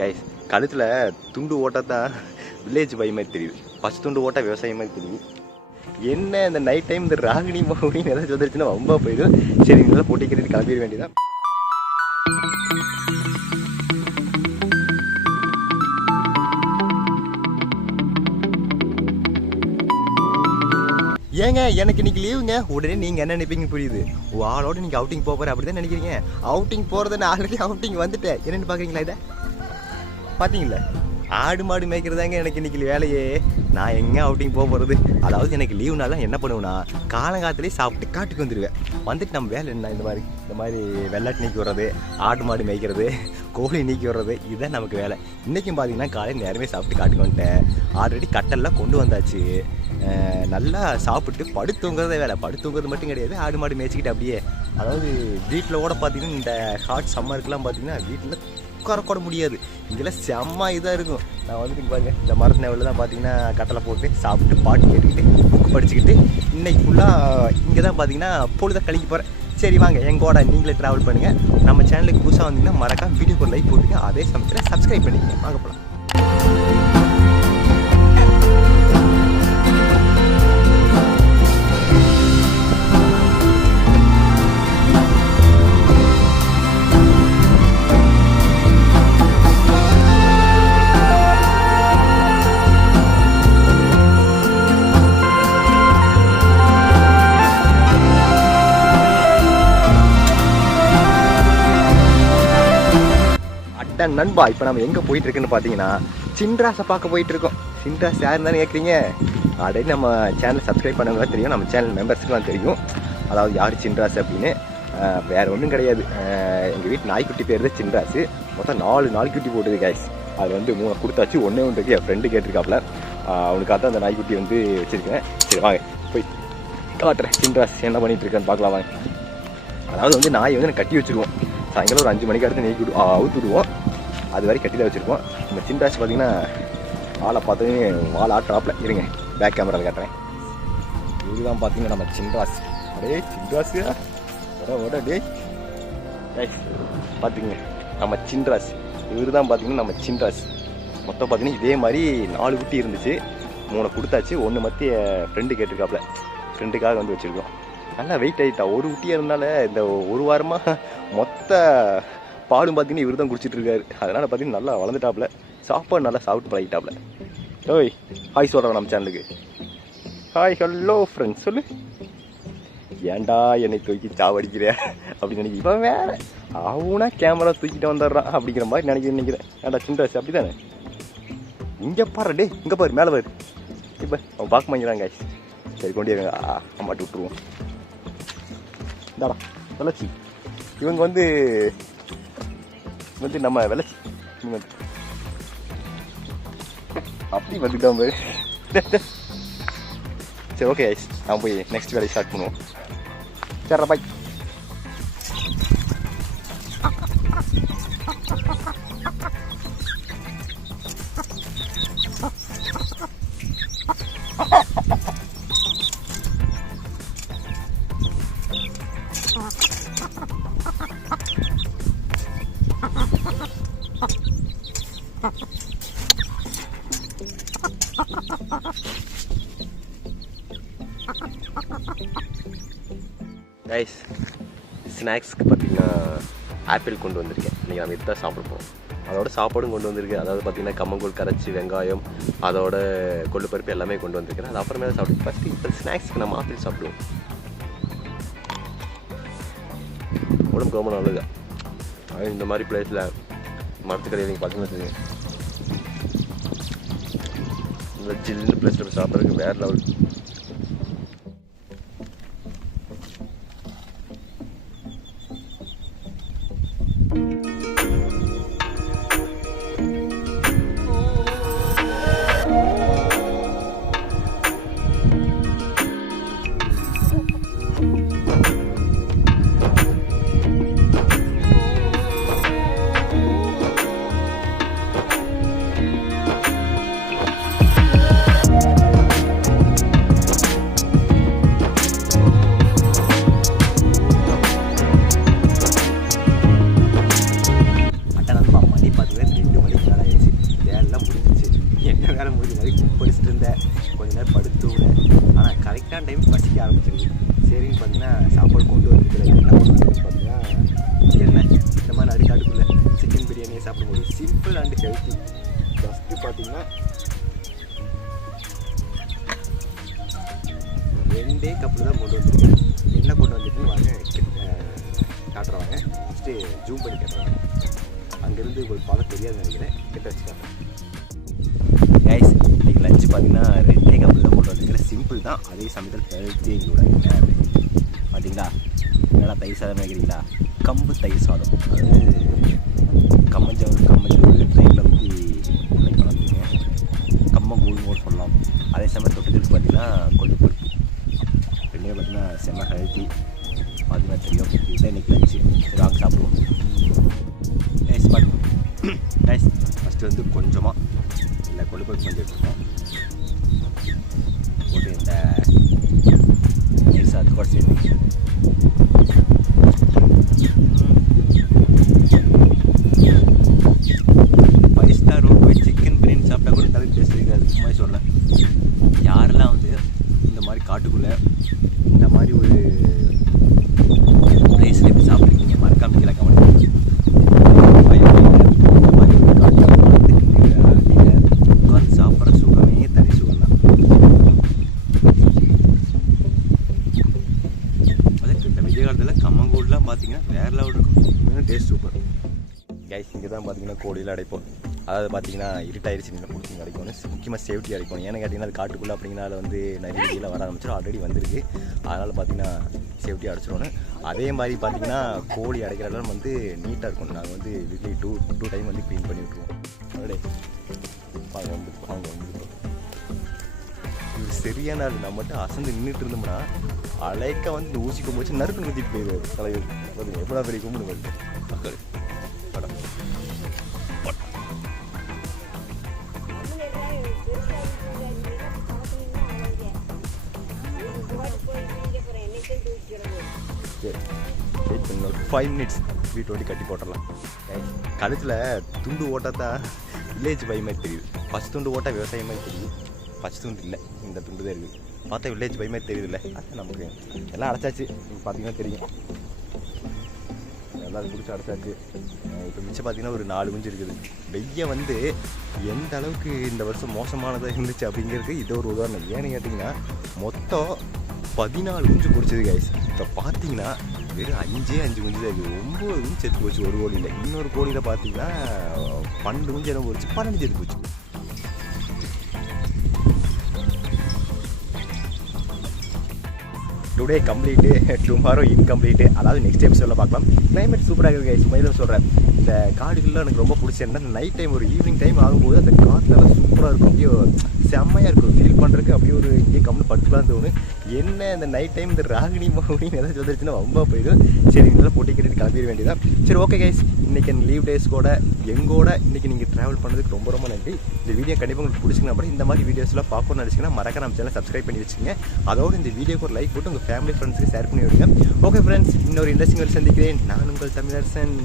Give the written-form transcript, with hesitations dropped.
Guys கழுத்தில் துண்டு ஓட்டத்தான் village by மாதிரி தெரியுது. ஃபஸ்ட் துண்டு ஓட்ட விவசாயம் மாதிரி தெரியுது. என்ன இந்த நைட் டைம் இந்த ராகினி மௌனின்னு ஏதாச்சும் வந்துருச்சுன்னா ரொம்ப போயிடும். சரி நல்லா போட்டி கட்டிட்டு கிளம்பிட வேண்டியதான். ஏங்க எனக்கு இன்னைக்கு லீவுங்க. உடனே நீங்கள் என்ன நினைப்பீங்க புரியுது. ஆளோட நீங்கள் அவுட்டிங் போகிற அப்படி தான் நினைக்கிறீங்க. அவுட்டிங் போகிறத நான் ஆல்ரெடி அவுட்டிங் வந்துட்டேன். என்னென்னு பார்க்குறீங்களா? இதை பார்த்தீங்களா? ஆடு மாடு மேய்க்கிறதாங்க எனக்கு இன்றைக்கி வேலையே. நான் எங்கே அவுட்டிங் போகிறது? அதாவது எனக்கு லீவுனால என்ன பண்ணுவேன்னா காலங்காலத்துலேயே சாப்பிட்டு காட்டுக்கு வந்துடுவேன். வந்துட்டு நம்ம வேலை என்ன இந்த மாதிரி வெள்ளாட்டு நீக்கி விடுறது, ஆடு மாடு மேய்க்கிறது, கோழி நீக்கி விடுறது, இதுதான் நமக்கு வேலை. இன்றைக்கும் பார்த்தீங்கன்னா காலையில் நேரமே சாப்பிட்டு காட்டுக்கு வந்துட்டேன். ஆல்ரெடி கட்டெல்லாம் கொண்டு வந்தாச்சு. நல்லா சாப்பிட்டு படுத்துங்கிறதே வேலை. படுத்துங்கிறது மட்டும் கிடையாது, ஆடு மாடு மேய்ச்சிக்கிட்டு அப்படியே. அதாவது வீட்டில் கூட பார்த்தீங்கன்னா இந்த ஹாட் சம்மருக்குலாம் பார்த்தீங்கன்னா வீட்டில் உட்காரக்கூட முடியாது. இங்கெல்லாம் செம்ம இதாக இருக்கும். நான் வந்துட்டு பாருங்க இந்த மரத்து நெவலில் தான் பார்த்தீங்கன்னா கட்டளை போட்டு சாப்பிட்டு பாட்டு கேட்டுக்கிட்டு புக்கு படிச்சுக்கிட்டு இன்னைக்கு ஃபுல்லாக இங்கே தான் பார்த்தீங்கன்னா பொழுதை கழிக்க போகிறேன். சரி வாங்க எங்கூட நீங்களே ட்ராவல் பண்ணுங்கள். நம்ம சேனலுக்கு புதுசாக வந்தீங்கன்னா மறக்காம வீடியோக்கு ஒரு லைக் போட்டுங்க. அதே சமயத்தில் சப்ஸ்கிரைப் பண்ணிக்கங்க. வாங்க போகலாம். நண்பா இப்போ நம்ம எங்கே போயிட்டு இருக்குன்னு பார்த்தீங்கன்னா சின்ராஸை பார்க்க போயிட்டு இருக்கோம். சின்ராஸ் யாருன்னு தானே கேட்குறீங்க? ஆல்ரெடி நம்ம சேனல் சப்ஸ்கிரைப் பண்ணவங்க தெரியும், நம்ம சேனல் மெம்பர்ஸுக்குலாம் தெரியும். அதாவது யார் சின்ராஸ் அப்படின்னு வேறு ஒன்றும் கிடையாது. எங்கள் வீட்டு நாய்க்குட்டி பேர் தான் சின்ராஸு. மொத்தம் 4 நாய்க்குட்டி போட்டுது கைஸ். அது வந்து 3 கொடுத்தாச்சு, ஒன்றே ஒன்றுக்கு என் ஃப்ரெண்டு கேட்டிருக்காப்புல. அவனுக்காக தான் அந்த நாய்க்குட்டி வந்து வச்சுருக்கேன். சரி வாங்க போய் காட்டுறேன் சின்ராஸ் என்ன பண்ணிகிட்டு இருக்கேன்னு பார்க்கலாம் வாங்க. அதாவது வந்து நாயை வந்து கட்டி வச்சுருவோம். சாயங்காலம் ஒரு 5 மணிக்கு அடுத்து நீக்கி அவுத்துடுவோம். அது வரை கட்டியில் வச்சுருக்கோம். இந்த சின்ராஸ் பார்த்தீங்கன்னா ஆளை பார்த்தோன்னே வாழை ஆட்டுறாப்பில். இருங்க பேக் கேமராவில் காட்டுறேன். இதுதான் பார்த்தீங்கன்னா நம்ம சின்ராஸ். அடே சின்ராஸு ஓட டே பார்த்துங்க நம்ம சின்ராஸ். இவர் தான் பார்த்தீங்கன்னா நம்ம சின்ராஸ். மொத்தம் பார்த்தீங்கன்னா இதே மாதிரி 4 குட்டி இருந்துச்சு. 3 கொடுத்தாச்சு, 1 மத்திய ஃப்ரெண்டு கேட்டிருக்காப்புல. ஃப்ரெண்டுக்காக வந்து வச்சுருக்கோம். நல்லா வெயிட் ஆகிட்டா. ஒரு குட்டியாக இருந்தால இந்த ஒரு வாரமாக மொத்த பாலும் பார்த்தீங்கன்னா இவர் தான் குடிச்சிட்டு இருக்காரு. அதனால் பார்த்தீங்கன்னா நல்லா வளர்ந்துட்டாப்புல. சாப்பாடு நல்லா சாப்பிட்டு பழகிட்டாப்புல. ஓய் ஹாய் சொல்கிறேன் நம்ம சேனலுக்கு. ஹாய் ஹலோ ஃப்ரெண்ட்ஸ் சொல்லு. ஏன்டா என்னை தூக்கி சாவடிக்கிறேன் அப்படின்னு நினைக்கிறேன். இப்போ வேற அவனா கேமரா தூக்கிட்டு வந்துடுறான் அப்படிங்கிற மாதிரி நினைக்கிறேன். ஏன்டா சின்ராஸ் அப்படி தானே? இங்கே பாரு டே, இங்கே பாரு மேலே பாரு. இப்போ அவன் பார்க்க மாட்டேங்கிறாங்க. சரி கொண்டு வாங்க அம்மாட்டு விட்டுருவோம். இந்தாடா வெள்ளச்சி. இவங்க வந்து நம்ம வெள்ளச்சி அப்படி வந்துட்டான் பாரு. சரி ஓகே ஐஸ், நான் போய் நெக்ஸ்ட் வேலையை ஸ்டார்ட் பண்ணுவோம். சரி பாய். கைஸ் ஸ்நாக்ஸ்க்கு பார்த்தீங்கன்னா ஆப்பிள் கொண்டு வந்திருக்கேன். இன்றைக்கி நம்ம இதுதான் சாப்பிடுவோம். அதோட சாப்பாடும் கொண்டு வந்திருக்கு. அதாவது பார்த்தீங்கன்னா கம்மங்கூழ் கரைச்சி வெங்காயம் அதோட கொள்ளு பருப்பு எல்லாமே கொண்டு வந்திருக்கிறேன். அது அப்புறமே தான் சாப்பிட்டு ஃபஸ்ட்டு இப்போ ஸ்நாக்ஸ்க்கு நம்ம ஆப்பிள் சாப்பிடுவோம். உடம்பு ரொம்ப நல்லது. அது இந்த மாதிரி பிளேஸில் மரத்துக்கடையில் நீங்கள் பார்த்தீங்கன்னா தெரியும். இந்த ஜில்லுன்னு பிளேஸில் சாப்பிட்றதுக்கு வேறு லெவல். வேலை முடிஞ்ச மாதிரி படிச்சுட்டு இருந்தேன், கொஞ்ச நேரம் படுத்துவிட. ஆனால் கரெக்டான டைம் பசிக்க ஆரம்பிச்சிருக்கு. சரின்னு பார்த்தீங்கன்னா சாப்பாடு கொண்டு வந்துருக்குறேன். என்ன பண்ணுறதுன்னு பார்த்தீங்கன்னா என்ன இந்த மாதிரி நடுக்காட்டுக்குள்ளே சிக்கன் பிரியாணியே சாப்பிட முடியும். Simple and healthy. ஃபஸ்ட்டு பார்த்தீங்கன்னா 2 கப்பில் தான் கொண்டு வந்துருக்கேன். என்ன கொண்டு வந்துருக்குன்னு வாங்க காட்டுறவாங்க. ஃபஸ்ட்டு ஜூம் பண்ணி காட்டுறாங்க. அங்கேருந்து ஒரு பதம் தெரியாதுன்னு நினைக்கிறேன். கிட்ட வச்சுக்காங்க. கைஸ் இன்றைக்கி லஞ்சு பார்த்தீங்கன்னா 2 கப்பில் தான் கொண்டு வந்துருக்கிறேன். சிம்பிள் தான், அதே சமயத்தில் ஹெல்த்தி எங்களோட பார்த்தீங்களா. என்னடா தயிர் சாதம் வைக்கிறீங்களா? கம்பு தயிர் சாதம், அதாவது கம்மஞ்சோறு தயிரில் ஊற்றி வளர்த்துங்க. கம்மங்கூழ் கூட சொல்லலாம். அதே சமயம் தொட்டுக்கிட்டு பார்த்தீங்கன்னா கொள்ளு பருப்பு. ரெண்டுமே பார்த்தீங்கன்னா செம்ம ஹெல்த்தி. பார்த்தீங்கன்னா தெரியும். இதுதான் இன்றைக்கி லஞ்சு. சரி வாங்க சாப்பிடுவோம். கைஸ் ஃபஸ்ட்டு வந்து கொஞ்சமாக இல்லை கொள்ளு பருப்பு கொஞ்சம் எடுத்துருக்கோம். போட்டு இந்த தயிர் சாதத்து கூட சேர்த்து 5 ஸ்டார் ரூம் போய் சிக்கன் பிரியாணி சாப்பிட்டா கூட கதை டேஸ்ட் இருக்காது. சும்மா சொல்கிறேன். யாரெல்லாம் வந்து இந்த மாதிரி காட்டுக்குள்ளே இந்த மாதிரி ஒரு ரைஸில் எப்படி சாப்பிட்ருக்கீங்க மறக்காம கீழே கமெண்ட் பண்ணுங்க. இந்த மாதிரி ஒரு காட்டு நீங்கள் உட்காந்து சாப்பிட்ற சுகமே தனி சுகம் தான். அதுக்கு இந்த விஜய் காலத்தில் கம்மங்கூழ்லாம் பார்த்தீங்கன்னா வேறு லெவல் இருக்கும். இன்னும் டேஸ்ட் சூப்பர். கைஸ் இங்கே தான் பார்த்தீங்கன்னா கோழியில் அடைப்போம். அதாவது பார்த்தீங்கன்னா இருட்டாயிருச்சு நீங்கள் பிடிச்சி அடைக்கணும். முக்கியமாக சேஃப்டி அடைக்கணும். ஏன்னு கேட்டிங்கன்னா அது காட்டுக்குள்ளே அப்படிங்கிறனால வந்து நிறைய வெளியில் வர ஆரம்பிச்சிடும். ஆல்ரெடி வந்துருக்கு. அதனால் பார்த்தீங்கன்னா சேஃப்டி அடைச்சிடணும். அதே மாதிரி பார்த்தீங்கன்னா கோழி அடைக்கிற இடம் வந்து நீட்டாக இருக்கும். நாங்கள் வந்து வீக்லி டூ டைம் வந்து க்ளீன் பண்ணி விட்ருவோம். அப்படியே அவங்க இது சரியான ஆள். நம்ம மட்டும் அசந்து நின்றுட்டு இருந்தோம்னா அலைக்க வந்து இந்த ஊசி கொம்பு வச்சு நறுக்கு நிறுத்திட்டு போயிடுவார் தலைவர். பார்த்தீங்க எவ்வளோ பெரிய கும்பிடு வருது மக்கள். படம் ஒரு 5 மினிட்ஸ் வீட்டு ஓட்டி கட்டி போட்டுடலாம். கழுத்தில் துண்டு ஓட்டத்தான் வில்லேஜ் பை மாதிரி தெரியுது. ஃபஸ்ட் துண்டு ஓட்டால் விவசாயம் மாதிரி தெரியுது. ஃபஸ்ட் துண்டு இல்லை, இந்த துண்டு தான் இருக்குது. பார்த்தா வில்லேஜ் பை மாதிரி தெரியுது இல்லை. அது நமக்கு எல்லாம் அடைச்சாச்சு. நீங்கள் பார்த்தீங்கன்னா தெரியும். எல்லாம் பிடிச்சி அடைச்சாச்சு. இப்போ மிச்சம் பார்த்தீங்கன்னா ஒரு 4 குஞ்சு இருக்குது. வெய்ய வந்து எந்த அளவுக்கு இந்த வருஷம் மோசமானதாக இருந்துச்சு அப்படிங்கிறது இது ஒரு உதாரணம். ஏன்னு கேட்டிங்கன்னா மொத்தம் 14 குஞ்சு பொறிச்சது கைஸ். இப்போ பார்த்தீங்கன்னா வெறும் 5 குஞ்சு தான் இருக்குது. 9 குஞ்சு செத்து போச்சு ஒரு கோழியில். இன்னொரு கோழியில் பார்த்தீங்கன்னா 12 குஞ்சு எல்லாம் பொறிச்சு 12 செத்து போச்சு. Today complete, tomorrow incomplete. அதாவது நெக்ஸ்ட் எபிசோடில் பார்க்கலாம். கிளைமேட் சூப்பராக இருக்குது கைஸ். மேலும் சொல்கிறேன், இந்த காடுகள்லாம் எனக்கு ரொம்ப பிடிச்சிருந்தா நைட் டைம் ஒரு ஈவினிங் டைம் ஆகும்போது அந்த காற்றெல்லாம் சூப்பராக இருக்கும். அப்படியே செம்மையாக இருக்கும் ஃபீல் பண்ணுறதுக்கு. அப்படியே ஒரு இங்கே கம்மில் படுத்துக்கலாம் தோணும். என்ன இந்த நைட் டைம் இந்த ராகினி மோகினின்னு ஏதாச்சும் வந்துருச்சுன்னா ரொம்ப போயிடும். சரி இதெல்லாம் போட்டி கட்டிட்டு கிளம்பிட வேண்டியதான். சரி ஓகே கைஸ், இன்றைக்கி என் லீவ் டேஸ் கூட எங்கூட இன்றைக்கி நீங்கள் ட்ராவல் பண்ணதுக்கு ரொம்ப ரொம்ப நன்றி. இந்த வீடியோ கண்டிப்பாக உங்களுக்கு பிடிச்சிங்கன்னா அப்புறம் இந்த மாதிரி வீடியோஸ்லாம் பார்க்கணும்னு நினச்சிங்கன்னா மறக்க நம்ம சேனல் சப்ஸ்கிரைப் பண்ணி வச்சுங்க. அதோடு இந்த வீடியோக்கு ஒரு லைக் போட்டு உங்கள் ஃபேமிலி ஃப்ரெண்ட்ஸுக்கு ஷேர் பண்ணி விடுங்க. ஓகே ஃப்ரெண்ட்ஸ், இன்னொரு இன்ட்ரெஸ்டிங் சந்திக்கிறேன். நான் உங்கள் தமிழரசன்.